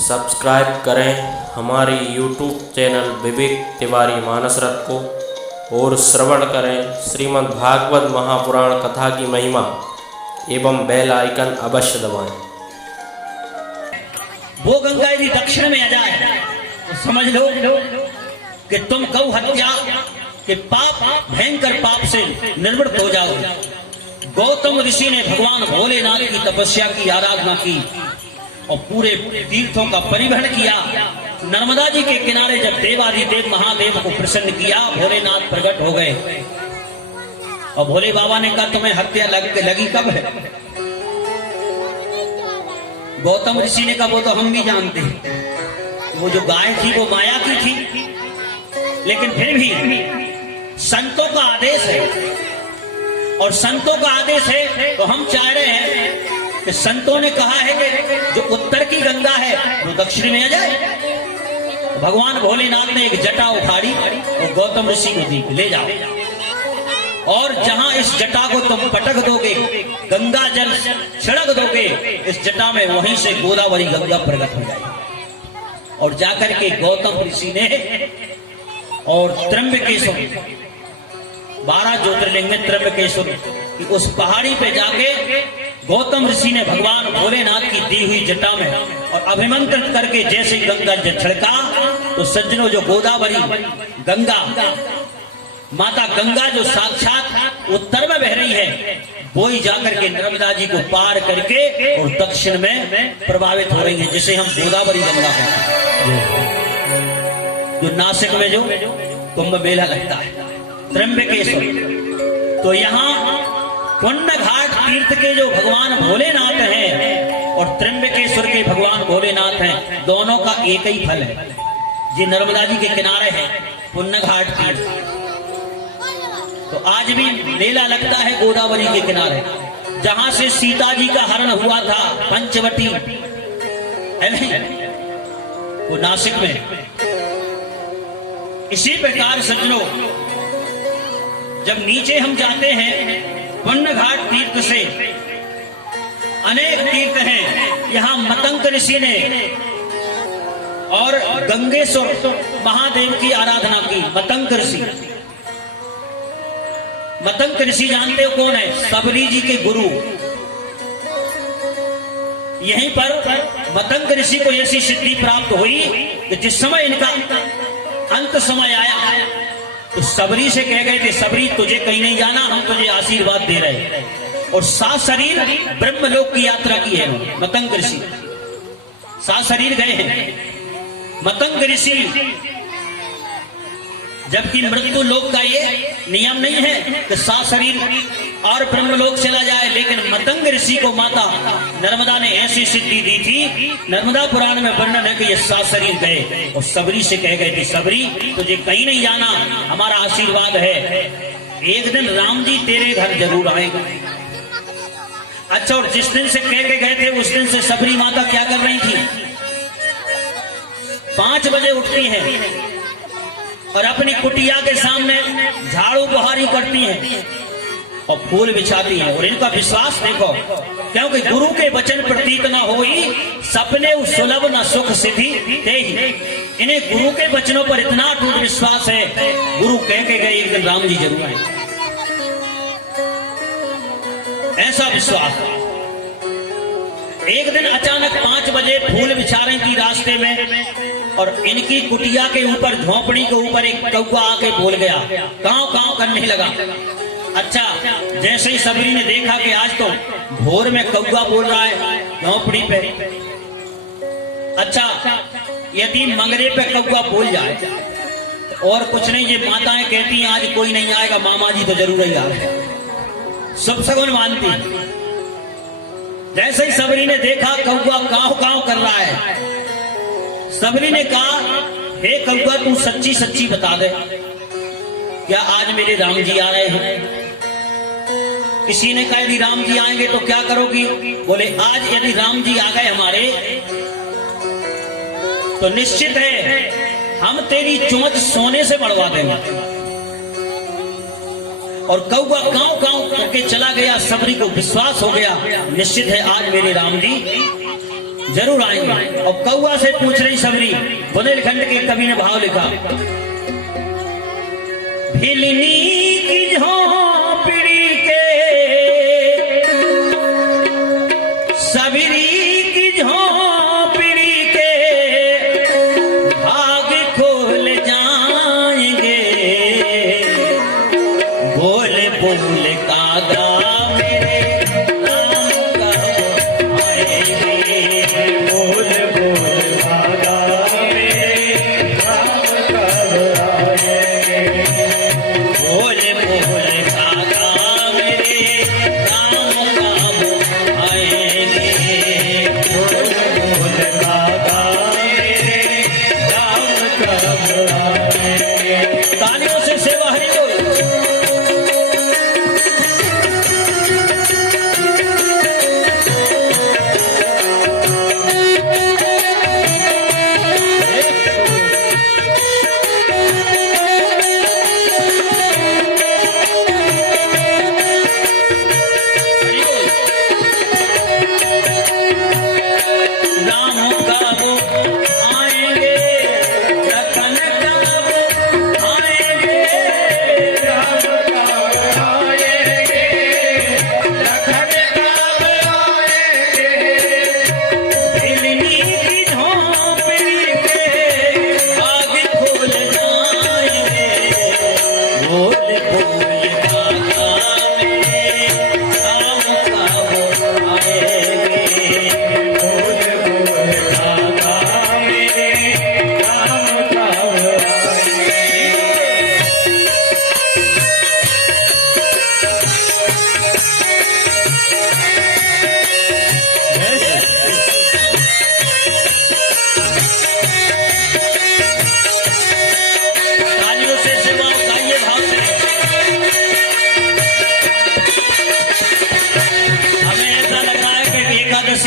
Subscribe करें हमारी YouTube channel Vivek Tiwari मानस रथ को और श्रवण करें श्रीमद् भागवत महापुराण कथा की महिमा एवं बेल आइकन अवश्य दबाएं। वो गंगा यदि दक्षिण में आ जाए तो समझ लो कि तुम गौ हत्या के पाप भयंकर पाप से निर्वृत्त हो जाओगे। गौतम ऋषि ने भगवान भोलेनाथ की तपस्या की, आराधना की और पूरे तीर्थों का परिवहन किया। नर्मदा जी के किनारे जब देवाधिदेव महादेव को प्रसन्न किया, भोलेनाथ प्रकट हो गए और भोले बाबा ने कहा तुम्हें हत्या लगी कब है? गौतम ऋषि ने कहा वो तो हम भी जानते हैं, वो जो गाय थी वो माया की थी, लेकिन फिर भी संतों का आदेश है और संतों का आदेश है तो हम चाह रहे हैं कि संतों ने कहा है कि जो उत्तर की गंगा है वो दक्षिण में आ जाए। भगवान भोलेनाथ ने एक जटा उखाड़ी और गौतम ऋषि को दी, ले जाओ और जहां इस जटा को तुम पटक दोगे, गंगा जल छिड़क दोगे इस जटा में, वहीं से गोदावरी गंगा प्रकट हो जाएगी। और जाकर के गौतम ऋषि ने और त्र्यंबकेश्वर 12 ज्योतिर्लिंग में त्र्यंबकेश्वर की उस पहाड़ी पे जाके गौतम ऋषि ने भगवान भोलेनाथ की दी हुई जटा में और अभिमंत्रित करके जैसे गंगा जल छिड़का तो सज्जनों जो गोदावरी गंगा माता गंगा जो साक्षात उत्तर में बह रही है वो ही जाकर के नर्मदा जी को पार करके और दक्षिण में प्रभावित हो रही है, जिसे हम गोदावरी गंगा कहते हैं। जो नासिक में जो कुंभ मेला लगता है त्र्यंबकेश्वर, तो यहाँ पुण्य घाट तीर्थ के जो भगवान भोलेनाथ हैं और त्र्यंबकेश्वर के भगवान भोलेनाथ हैं, दोनों का एक ही फल है। ये नर्मदा जी के किनारे है पुण्य घाट तीर्थ, तो आज भी मेला लगता है गोदावरी के किनारे, जहां से सीता जी का हरण हुआ था पंचवटी है नहीं, वो नासिक में। इसी प्रकार सज्जनों जब नीचे हम जाते हैं पुण्य घाट तीर्थ से अनेक तीर्थ हैं, यहाँ मतंग ऋषि ने और गंगेश्वर महादेव की आराधना की। मतंग ऋषि, मतंग ऋषि जानते हो कौन है? सबरी जी के गुरु। यहीं पर मतंग ऋषि को ऐसी सिद्धि प्राप्त हुई कि जिस समय इनका अंत समय आया तो सबरी से कह गए थे सबरी तुझे कहीं नहीं जाना, हम तुझे आशीर्वाद दे रहे हैं। और 7 शरीर ब्रह्मलोक की यात्रा की है मतंग ऋषि, 7 शरीर गए हैं मतंग ऋषि। जबकि मृत्यु लोक का ये नियम नहीं है कि 7 शरीर और ब्रह्मलोक चला जाए, लेकिन मतंग ऋषि को माता नर्मदा ने ऐसी सिद्धि दी थी। नर्मदा पुराण में वर्णन है कि ये 7 शरीर गए और सबरी से कह गए थे सबरी तुझे कहीं नहीं जाना, हमारा आशीर्वाद है, एक दिन राम जी तेरे घर जरूर आएगा। अच्छा, और जिस दिन से कह के गए थे उस दिन से सबरी माता क्या कर रही थी? 5 बजे उठती है और अपनी कुटिया के सामने झाड़ू बुहारी करती हैं और फूल बिछाती हैं। और इनका विश्वास देखो, क्योंकि गुरु के वचन प्रतीत न होई सपने सुलभ न सुख सिद्धि दे ही। इन्हें गुरु के वचनों पर इतना अटूट विश्वास है, गुरु कह के गए एक दिन राम जी जरूर आए, ऐसा विश्वास। एक दिन अचानक 5 बजे फूल बिछा रही थी रास्ते में और इनकी कुटिया के ऊपर, झोपड़ी के ऊपर एक कौवा आके बोल गया, कांव कांव करने लगा। अच्छा, जैसे ही सबरी ने देखा कि आज तो भोर में कौवा बोल रहा है झोपड़ी पे, अच्छा यदि मंगरे पे कौवा बोल जाए और कुछ नहीं, ये माताएं कहती हैं आज कोई नहीं आएगा, मामा जी तो जरूर ही आ रहे, शुभ शगुन मानती। जैसे ही सबरी ने देखा कौवा कांव कांव कर रहा है, सबरी ने कहा हे कौवा तू सच्ची सच्ची बता दे, क्या आज मेरे राम जी आ रहे हैं? किसी ने कहा यदि राम जी आएंगे तो क्या करोगी? बोले आज यदि राम जी आ गए हमारे तो निश्चित है हम तेरी चोंच सोने से बढ़वा देंगे। और कौवा गांव गांव करके चला गया। सबरी को विश्वास हो गया निश्चित है आज मेरे राम जी जरूर आएंगे। और कौआ से पूछ रही सबरी, बुंदेलखंड के कवि ने भाव लिखा, भिलनी की झोंपड़ी के सबरी की झोंपड़ी के भाग खोल जाएंगे, बोल बोल कागा मेरे नाम का आएंगे, बोल बोल कागा मेरे नाम का आएंगे, बोल बोल कागा मेरे नाम का आएंगे, बोल बोल कागा मेरे नाम का आएंगे। तालियों से सेवा हरि बोल।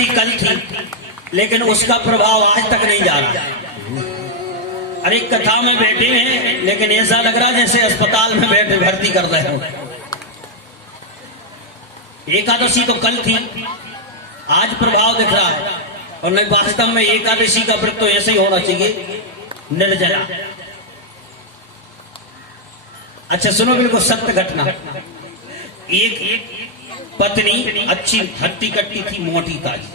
कल थी, लेकिन उसका प्रभाव आज तक नहीं जा रहा। अरे कथा में बैठे हैं, लेकिन ऐसा लग रहा जैसे अस्पताल में बैठे भर्ती कर रहे हो। एकादशी तो कल थी, आज प्रभाव दिख रहा है। और नहीं, वास्तव में एकादशी का व्रत तो ऐसे ही होना चाहिए, निर्जला। अच्छा सुनो, बिल्कुल सत्य घटना। एक पत्नी अच्छी हट्टी कट्टी थी, मोटी ताजी,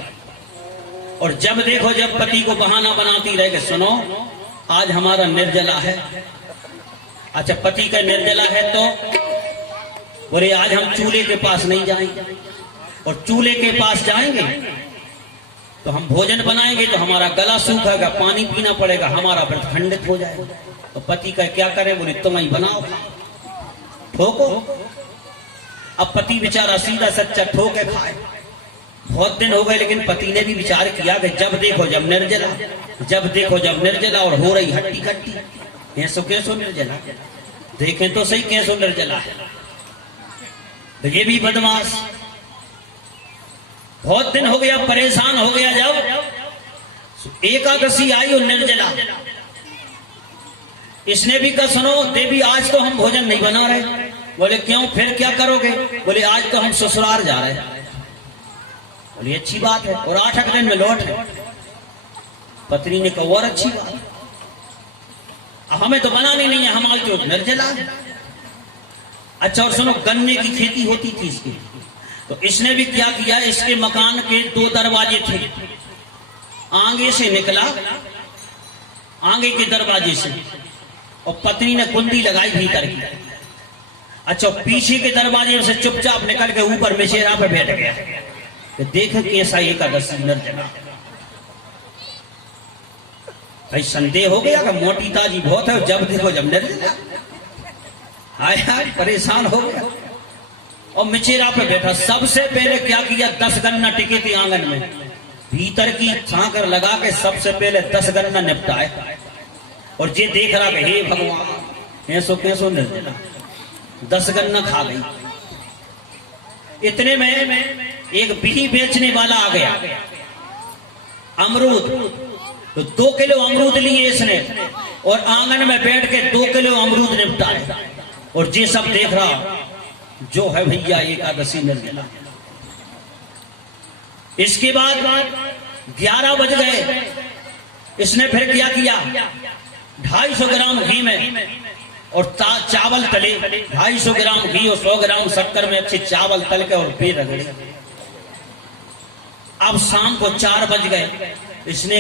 और जब देखो जब पति को बहाना बनाती रहे कि सुनो आज हमारा निर्जला है। अच्छा, पति का निर्जला है तो बोले आज हम चूल्हे के पास नहीं जाएंगे, और चूल्हे के पास जाएंगे तो हम भोजन बनाएंगे तो हमारा गला सूखेगा, पानी पीना पड़ेगा, हमारा व्रत खंडित हो जाएगा। तो पति का क्या करे, बोले तुम ही बनाओ, ठोको। अब पति बेचारा सीधा सच्चा ठोके खाए। बहुत दिन हो गए, लेकिन पति ने भी विचार किया कि जब देखो जब निर्जला, जब देखो जब निर्जला, और हो रही हट्टी कट्टी, ऐसो कैसो निर्जला, देखें तो सही कैसो निर्जला है। तो ये भी बदमाश, बहुत दिन हो गया, परेशान हो गया। जब एकादशी आई और निर्जला, इसने भी कहा सुनो देवी आज तो हम भोजन नहीं बना रहे। बोले क्यों, फिर क्या करोगे? बोले आज तो हम ससुराल जा रहे हैं। बोले अच्छी बात है, और 8 दिन में लौट रहे। पत्नी ने कहा और अच्छी बात, हमें तो बनानी नहीं है, हमारी जो निर्जला। अच्छा और सुनो, गन्ने की खेती होती थी इसकी, तो इसने भी क्या किया, इसके मकान के 2 दरवाजे थे, आगे से निकला, आगे के दरवाजे से, और पत्नी ने कुंडी लगाई भीतर की। अच्छा, पीछे के दरवाजे से चुपचाप निकल के ऊपर मेचेरा पे बैठ गया कि देख कैसा एकादशी निर्जला। भाई संदेह हो गया कि मोटी ताजी बहुत है, जब देखो जब निर्जला। आया परेशान हो गया और मेचेरा पे बैठा। सबसे पहले क्या किया, 10 गन्ना टिके थे आंगन में, भीतर की छाकर लगा के सबसे पहले 10 गन्ना निपटाए। और ये देख रहा कि हे भगवान ऐसो कैसो निर्जला, 10 गन्ना खा गई। इतने में एक बिही बेचने वाला आ गया, अमरूद, तो 2 किलो अमरूद लिए इसने, और आंगन में बैठ के 2 किलो अमरूद निपटाए। और ये सब देख रहा, जो है भैया एकादशी निर्जला। इसके बाद 11 बज गए। इसने फिर क्या किया, 250 ग्राम घी में और चावल तले, 250 ग्राम घी और 100 ग्राम शक्कर में अच्छे चावल तल के और फिर रगड़े। अब शाम को 4 बज गए। इसने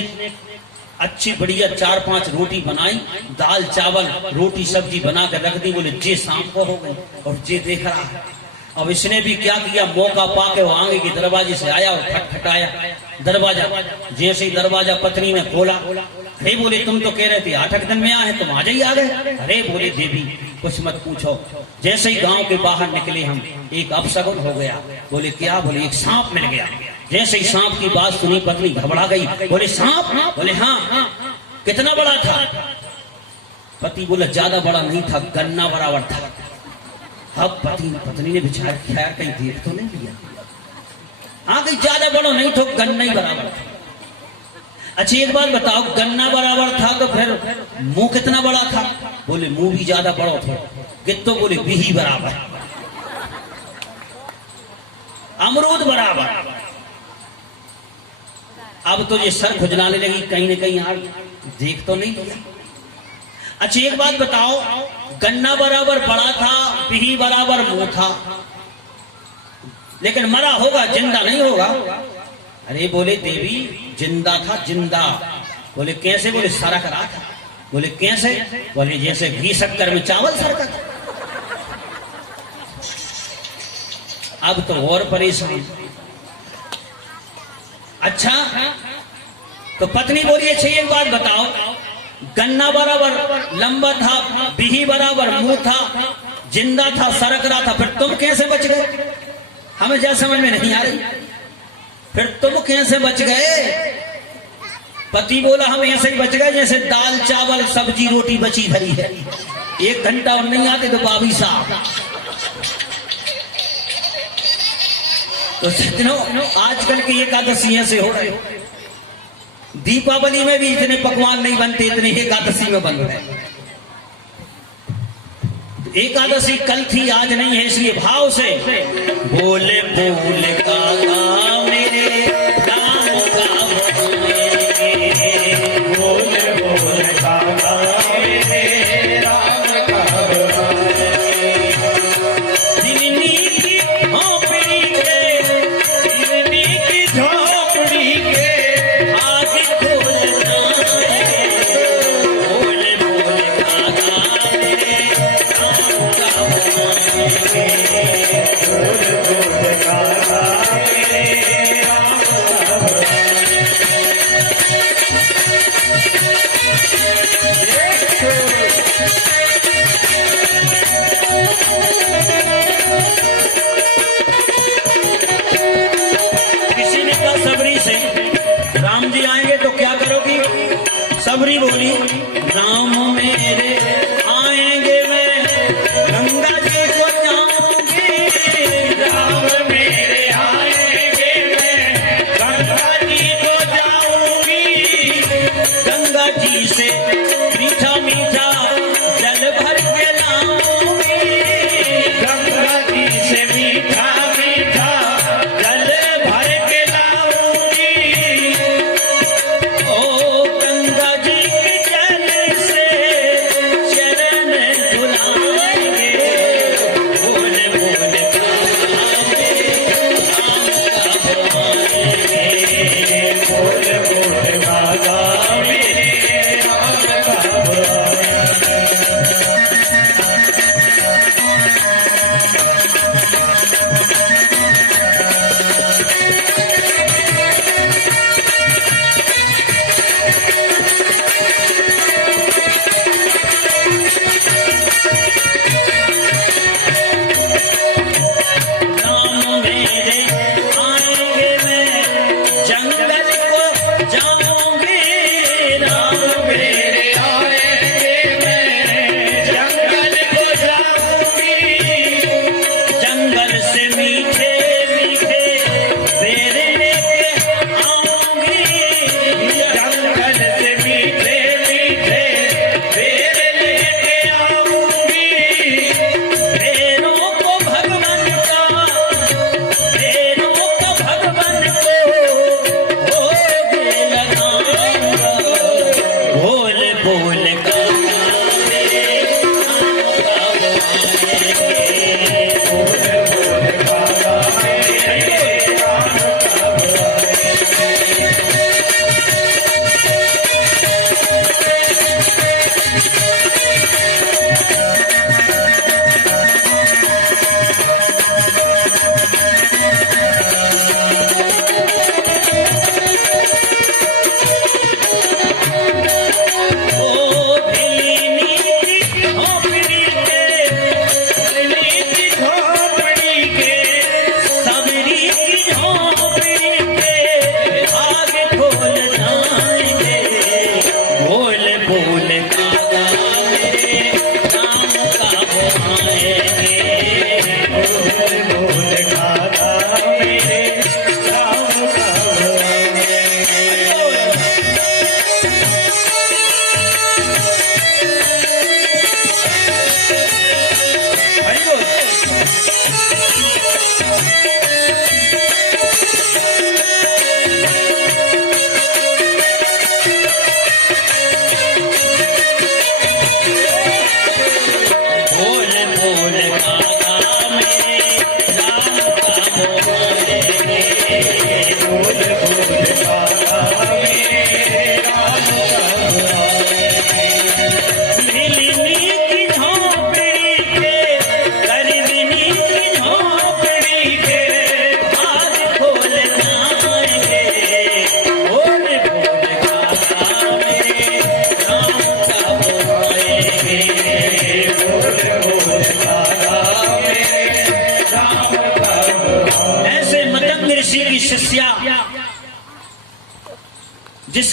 अच्छी बढ़िया 4-5 रोटी बनाई, दाल चावल रोटी सब्जी बना कर रख दी। बोले जे शाम को हो गई और जे देख रहा है। अब इसने भी क्या किया, मौका पाके वो आगे के दरवाजे से आया और खटखटाया दरवाजा। जैसे ही दरवाजा पत्नी ने खोला, अरे बोले तुम तो कह रहे थे 8 दिन में आए, तुम आज ही आ गए। अरे बोले देवी कुछ मत पूछो, जैसे ही गांव के बाहर निकले हम, एक अपशगुन हो गया। बोले क्या, बोले एक सांप मिल गया। जैसे ही सांप की बात सुनी पत्नी घबरा गई। बोले सांप, बोले हाँ, कितना बड़ा था? पति बोला ज्यादा बड़ा नहीं था, गन्ना बराबर था। अब पत्नी ने विचार किया कहीं देख तो नहीं लिया, हाँ कहीं ज्यादा बड़ा नहीं तो गन्ना ही बराबर था। अच्छा एक बात बताओ, गन्ना बराबर था तो फिर मुंह कितना बड़ा था? बोले मुंह भी ज्यादा बड़ा था। कितो? बोले बिही बराबर, अमरूद बराबर। अब तो ये सर खुजलाने लगी, कहीं न कहीं यार देख तो नहीं लिया। अच्छा एक बात बताओ, गन्ना बराबर बड़ा था, बिही बराबर मुंह था, लेकिन मरा होगा, जिंदा नहीं होगा। अरे बोले देवी जिंदा था, जिंदा। बोले कैसे? बोले सरक रहा था। बोले कैसे? बोले जैसे घी शक्कर में चावल सरका था। अब तो और परेशान। अच्छा तो पत्नी बोली अच्छी एक बात बताओ, गन्ना बराबर लंबा था, बिही बराबर मुंह था, जिंदा था, सरक रहा था, फिर तुम कैसे बच गए? हमें क्या समझ में नहीं आ रही, फिर तुम कैसे बच गए? पति बोला हम ऐसे ही बच गए जैसे दाल चावल सब्जी रोटी बची धरी है, 1 घंटा और नहीं आते तो बाबी साहब। तो सज्जनों आजकल की एकादशी ऐसे हो रहे, दीपावली में भी इतने पकवान नहीं बनते, इतने एकादशी में बन रहे। एकादशी कल थी आज नहीं है, इसलिए भाव से बोले बोले काका मेरे राम का बोले बोले काका मेरे राम का दिल्ली की झोपड़ी के, दिल्ली की झोपड़ी के आज खोजना बोले बोले काका मेरे किसी ने कहा सबरी से राम जी आएंगे तो क्या करोगी? सबरी बोली राम मेरे आएंगे मैं गंगा जी को जाऊंगी, राम मेरे आएंगे मैं गंगा जी को जाऊंगी, गंगा जी से मीठा मीठा जल भर के लाऊंगी, गंगा जी से मीठा मीठा जल भर के लाऊंगी, ओ गंगा जी के जल से चरण धुलाएंगे, बोले बोले बोले बोले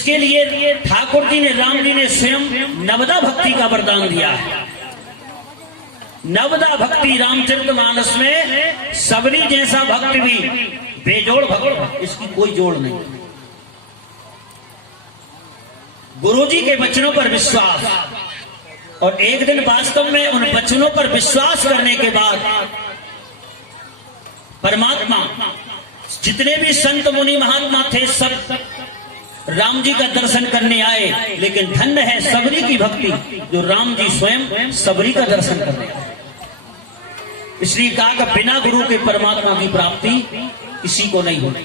इसके लिए ठाकुर जी ने, राम जी ने स्वयं नवदा भक्ति का वरदान दिया है। नवदा भक्ति रामचरितमानस में सबरी जैसा भक्त भी बेजोड़ भक्त, इसकी कोई जोड़ नहीं। गुरुजी के वचनों पर विश्वास, और एक दिन वास्तव में उन वचनों पर विश्वास करने के बाद परमात्मा, जितने भी संत मुनि महात्मा थे, सब राम जी का दर्शन करने आए। लेकिन धन्य है सबरी की भक्ति, जो राम जी स्वयं सबरी का दर्शन करने आए। इसलिए कहा कि बिना गुरु के परमात्मा की प्राप्ति किसी को नहीं होती।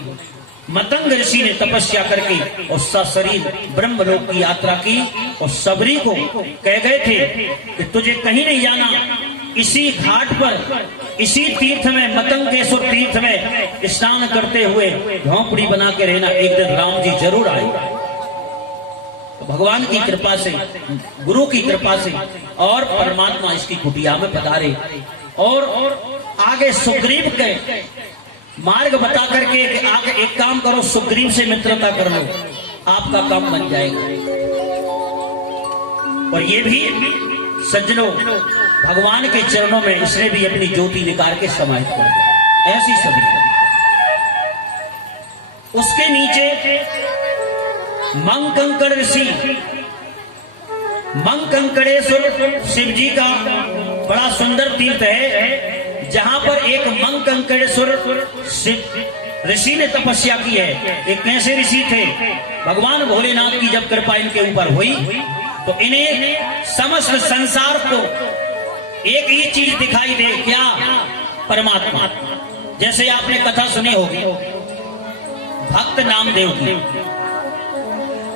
मतंग ऋषि ने तपस्या करके और सशरीर ब्रह्मलोक की यात्रा की, और सबरी को कह गए थे कि तुझे कहीं नहीं जाना, इसी घाट पर, इसी तीर्थ में, मतंगेश्वर तीर्थ में स्नान करते हुए झोंपड़ी बना के रहना, एक दिन राम जी जरूर आएगा। तो भगवान की कृपा से, गुरु की कृपा से, और परमात्मा इसकी कुटिया में पधारे, और आगे सुग्रीव के मार्ग बता करके आगे एक काम करो, सुग्रीव से मित्रता कर लो, आपका काम बन जाएगा। और ये भी सज्जनों, भगवान के चरणों में इसने भी अपनी ज्योति निकाल के समाहित कर दी। ऐसी सभी उसके नीचे मंकंकड़ ऋषि, मंकंकड़ेश्वर शिव जी का बड़ा सुंदर तीर्थ है, जहां पर एक मंकंकड़ेश्वर ऋषि ने तपस्या की है। एक कैसे ऋषि थे, भगवान भोलेनाथ की जब कृपा इनके ऊपर हुई तो इन्हें समस्त संसार को एक ही चीज दिखाई दे, क्या? परमात्मा। जैसे आपने कथा सुनी होगी भक्त नामदेव की।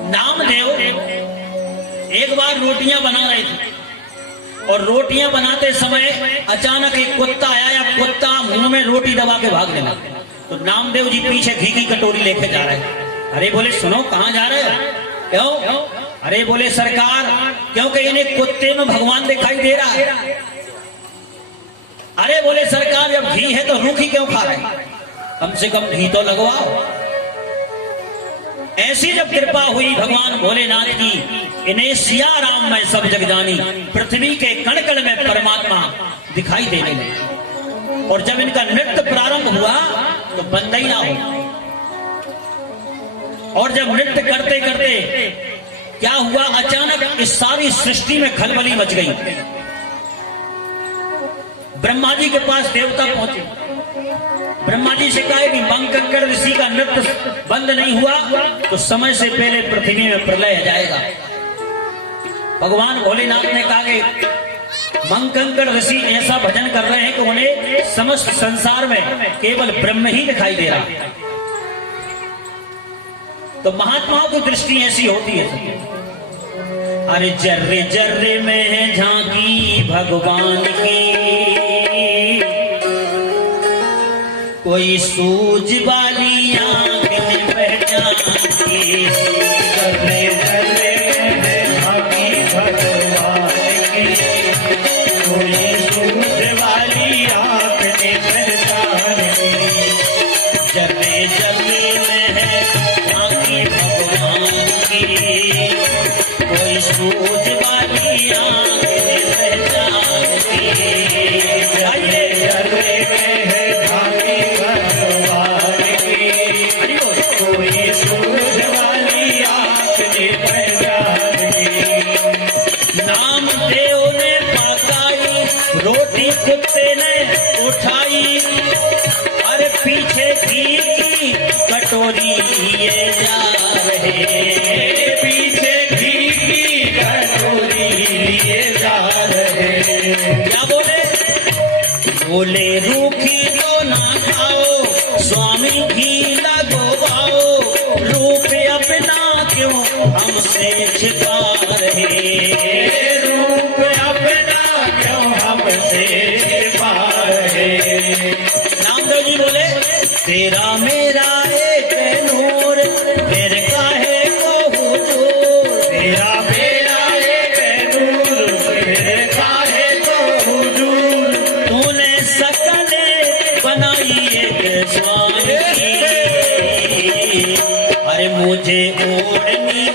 नामदेव एक बार रोटियां बना रहे थे, और रोटियां बनाते समय अचानक एक कुत्ता आया, या कुत्ता मुंह में रोटी दबा के भागने लगा। तो नामदेव जी पीछे घी की कटोरी लेके जा रहे हैं। अरे बोले सुनो, कहां जा रहे हो? क्यों? अरे बोले सरकार, क्योंकि इन्हें कुत्ते में भगवान दिखाई दे रहा है। अरे बोले सरकार, जब घी है तो रूखी क्यों खा रहे? कम से कम घी तो लगवाओ। ऐसी जब कृपा हुई भगवान भोलेनाथ की, इन्हें सिया राम में सब जग जानी, पृथ्वी के कण कण में परमात्मा दिखाई देने लगे। और जब इनका नृत्य प्रारंभ हुआ तो बंद ही ना हो। और जब नृत्य करते करते क्या हुआ, अचानक इस सारी सृष्टि में खलबली मच गई। ब्रह्मा जी के पास देवता पहुंचे। ब्रह्मा जी से कहा कि मंकंकड़ ऋषि का नृत्य बंद नहीं हुआ तो समय से पहले पृथ्वी में प्रलय आ जाएगा। भगवान भोलेनाथ ने कहा कि मंकंकड़ ऋषि ऐसा भजन कर रहे हैं कि उन्हें समस्त संसार में केवल ब्रह्म ही दिखाई दे रहा है। तो महात्माओं की दृष्टि ऐसी होती है। अरे जर्रे जर्रे में है झांकी भगवान की, कोई सूझ वाली आंख ने पहचान की। जर्रे जर्रे में है झांकी भगवान की, कोई सूझ वाली आंख ने पहचान की। जर्रे जर्रे में है झांकी भगवान की, कोई सूझ वाली आंख ने पहचान की। आइए जर्रे में है झांकी भगवान की, कोई सूझ वाली आंख ने पहचान की। नामदेव ने पकाई रोटी, कुत्ते ने उठाई, अरे पीछे घी की कटोरी लिए जा रहे, पीछे घी की कटोरी लिए जा रहे। क्या बोले? बोले रूखी तो ना खाओ, स्वामी घी लगवाओ, रूप अपना क्यों हमसे छिपा रहे, रूप अपना क्यों हमसे छिपा रहे। नामदेव जी बोले तेरा मेरा एक नूर, फिर काहे को हुजूर, तेरा मेरा एक नूर, फिर काहे को हुजूर। तूने शकल बनाई एक स्वामी, अरे मुझे ओढ़नी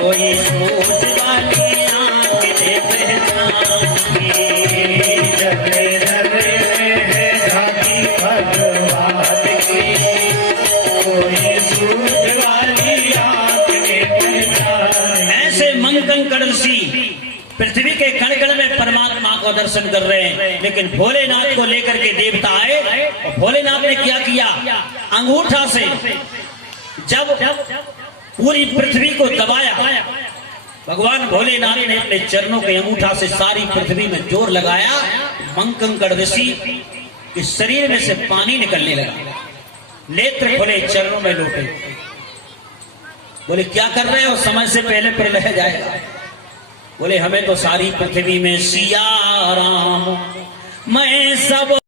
कोई सोच वाली आंखें पहचानी, जगह जगह है झांकी भगवान की, कोई सोच वाली आंखें पहचानी। ऐसे मंगंकड़ ऋषि पृथ्वी के कण कण में परमात्मा को दर्शन कर रहे हैं, लेकिन भोलेनाथ को लेकर के देवता आए और भोलेनाथ ने क्या किया, अंगूठा से जब पूरी पृथ्वी को दबाया, भगवान भोलेनाथ ने अपने चरणों के अंगूठा से सारी पृथ्वी में जोर लगाया। मंगंकड़ ऋषि के शरीर में से पानी निकलने लगा, नेत्र खुले, चरणों में लोटे। बोले क्या कर रहे हो, समय से पहले प्रलय जाएगा। बोले हमें तो सारी पृथ्वी में सिया राम मैं सब